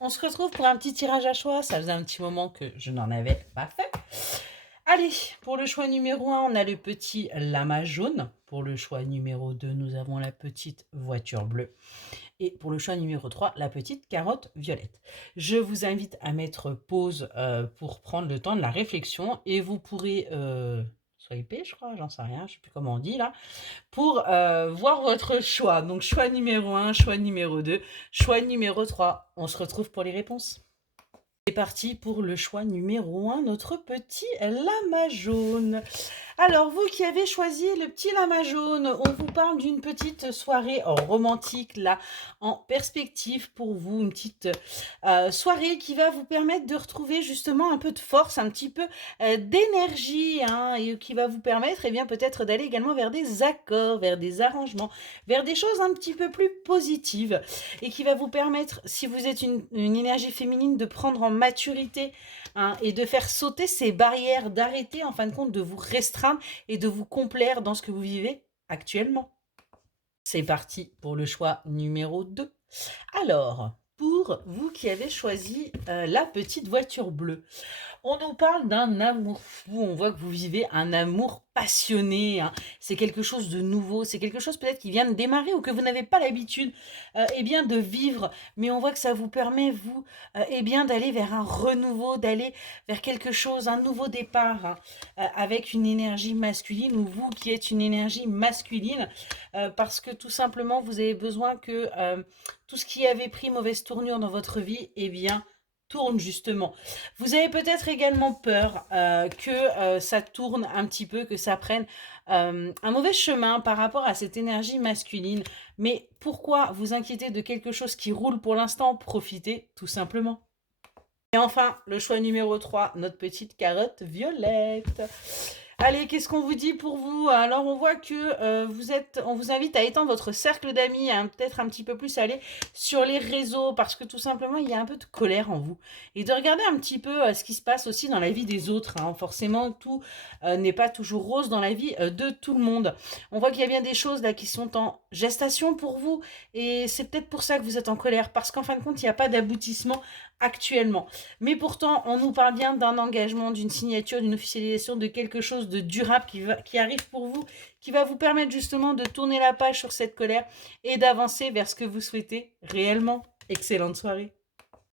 On se retrouve pour un petit tirage à choix. Ça faisait un petit moment que je n'en avais pas fait. Allez, pour le choix numéro 1, on a le petit lama jaune. Pour le choix numéro 2, nous avons la petite voiture bleue. Et pour le choix numéro 3, la petite carotte violette. Je vous invite à mettre pause pour prendre le temps de la réflexion et vous pourrez swiper, je crois, j'en sais rien, je ne sais plus comment on dit là, pour voir votre choix. Donc choix numéro 1, choix numéro 2, choix numéro 3. On se retrouve pour les réponses. C'est parti pour le choix numéro 1, notre petit lama jaune. Alors, vous qui avez choisi le petit lama jaune, on vous parle d'une petite soirée romantique, là, en perspective pour vous. Une petite soirée qui va vous permettre de retrouver justement un peu de force, un petit peu d'énergie, hein, et qui va vous permettre, eh bien, peut-être d'aller également vers des accords, vers des arrangements, vers des choses un petit peu plus positives, et qui va vous permettre, si vous êtes une énergie féminine, de prendre en maturité, hein, et de faire sauter ces barrières, d'arrêter en fin de compte de vous restreindre et de vous complaire dans ce que vous vivez actuellement. C'est parti pour le choix numéro 2. Alors, pour vous qui avez choisi la petite voiture bleue, on nous parle d'un amour fou, on voit que vous vivez un amour passionné, hein. C'est quelque chose de nouveau, c'est quelque chose peut-être qui vient de démarrer ou que vous n'avez pas l'habitude eh bien, de vivre, mais on voit que ça vous permet, vous, eh bien, d'aller vers un renouveau, d'aller vers quelque chose, un nouveau départ, hein, avec une énergie masculine, ou vous qui êtes une énergie masculine, parce que tout simplement, vous avez besoin que tout ce qui avait pris mauvaise tournure dans votre vie, eh bien, tourne justement. Vous avez peut-être également peur que ça tourne un petit peu, que ça prenne un mauvais chemin par rapport à cette énergie masculine. Mais pourquoi vous inquiéter de quelque chose qui roule pour l'instant? Profitez tout simplement. Et enfin, le choix numéro 3, notre petite carotte violette. Allez, qu'est-ce qu'on vous dit pour vous? Alors, on voit que on vous invite à étendre votre cercle d'amis, à peut-être un petit peu plus aller sur les réseaux, parce que tout simplement, il y a un peu de colère en vous. Et de regarder un petit peu ce qui se passe aussi dans la vie des autres, hein. Forcément, tout n'est pas toujours rose dans la vie de tout le monde. On voit qu'il y a bien des choses là qui sont en gestation pour vous, et c'est peut-être pour ça que vous êtes en colère, parce qu'en fin de compte, il n'y a pas d'aboutissement actuellement. Mais pourtant, on nous parle bien d'un engagement, d'une signature, d'une officialisation, de quelque chose de durable qui arrive pour vous, qui va vous permettre justement de tourner la page sur cette colère et d'avancer vers ce que vous souhaitez réellement. Excellente soirée.